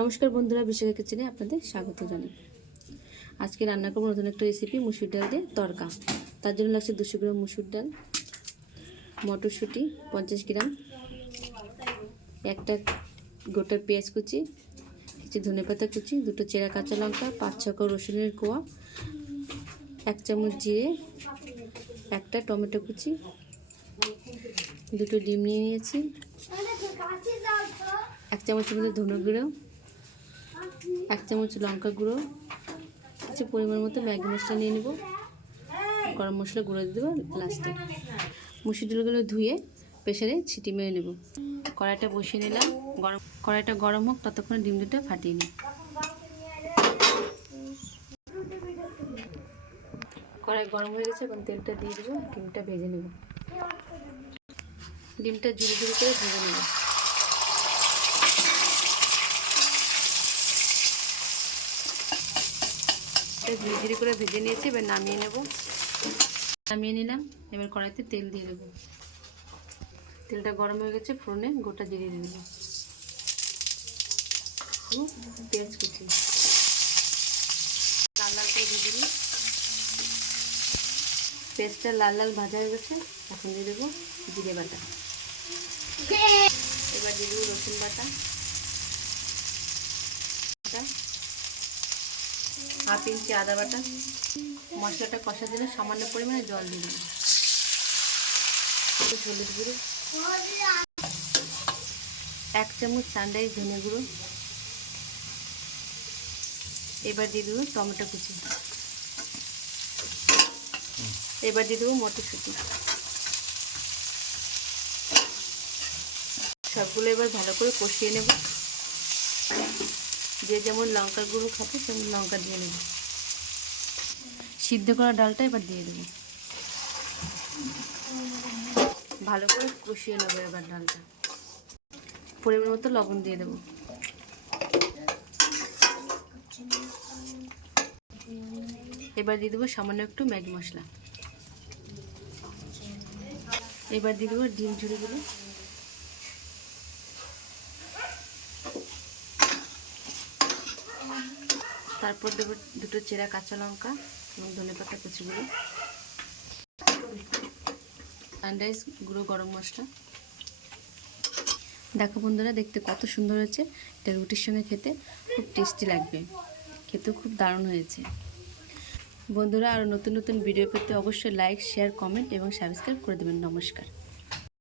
নমস্কার বন্ধুরা, বিশ্বকা কিচেনে আপনাদের স্বাগত জানাই। আজকে রান্না করব নতুন একটা রেসিপি, মুসুর ডাল দিয়ে তড়কা। তার জন্য লাগছে 200 গ্রাম মুসুর ডাল, মটরশুঁটি 50 গ্রাম, একটা গোটা পেঁয়াজ কুচি, কিছু ধনেপাতা কুচি, দুটো চেরা কাঁচা লঙ্কা, 5-6 কোয়া রসুনের কোয়া, 1 চামচ জিরে, একটা টমেটো কুচি, দুটো ডিম নিয়ে নিয়েছি, 1 চামচের মধ্যে ধনে গুঁড়ো, 1 চামচ লঙ্কা গুঁড়ো, কিছু পরিমাণ মতো ম্যাগি মশলা নিয়ে নেব, গরম মশলা গুঁড়ো দিয়ে দেবো লাস্টে। মুসুর ডালগুলো ধুয়ে প্রেসারে ছিটি মেরে নেব। কড়াইটা বসিয়ে নিলাম, কড়াইটা গরম হোক ততক্ষণে ডিম দুটো ফাটিয়ে নিই। কড়াই গরম হয়ে গেছে, এখন তেলটা দিয়ে দেবো, ডিমটা ভেজে নেব। ডিমটা ঝুড়ি ঝুড়ি করে ভেজে নেব। ঝুড়ি ঝুড়ি করে ভেজে নিয়েছি, এবার নামিয়ে নেব। নামিয়ে নিলাম, এবার কড়াইতে তেল দিয়ে দেবো। তেলটা গরম হয়ে গেছে, ফোড়নে গোটা জিরে দিয়ে দেবো, পেঁয়াজ কুচি লাল লাল করে ভেজে নিই। পেঁয়াজটা লাল লাল ভাজা হয়ে গেছে, এখন দিয়ে দেবো জিরে বাটা, এবার দিয়ে দেবো রসুন বাটা, 1/2 ইঞ্চি আদা বাটা। মশলাটা কষা দিলে সামান্য পরিমাণে জল দিয়ে দেবো, হলুদ গুঁড়ো, 1 চামচ সানরাইজ ধনে গুঁড়ো, এবার দিয়ে দেবো টমেটো কুচি, এবার দিয়ে দেবো মটরশুঁটি। সবগুলো এবার ভালো করে কষিয়ে নেব। যে যেমন লঙ্কার গুঁড়ো খাবে তেমন লঙ্কা দিয়ে নেব। সিদ্ধ করা ডালটা এবার দিয়ে দেবো, ভালো করে কষিয়ে নেবো। এবার ডালটা পরিমাণ মতো লবণ দিয়ে দেবো, এবার দিয়ে দেবো সামান্য একটু ম্যাগি মশলা, এবার দিয়ে দেবো ডিম ঝুড়িগুলো, তারপর দেবো দুটো চেরা কাঁচা লঙ্কা এবং ধনেপাতা কুচিগুলো, সানরাইজ গুঁড়ো গরম মশলা। দেখো বন্ধুরা, দেখতে কত সুন্দর হয়েছে। এটা রুটির সঙ্গে খেতে খুব টেস্টি লাগবে, খেতেও খুব দারুণ হয়েছে। বন্ধুরা, আরও নতুন নতুন ভিডিও পেতে অবশ্যই লাইক, শেয়ার, কমেন্ট এবং সাবস্ক্রাইব করে দেবেন। নমস্কার।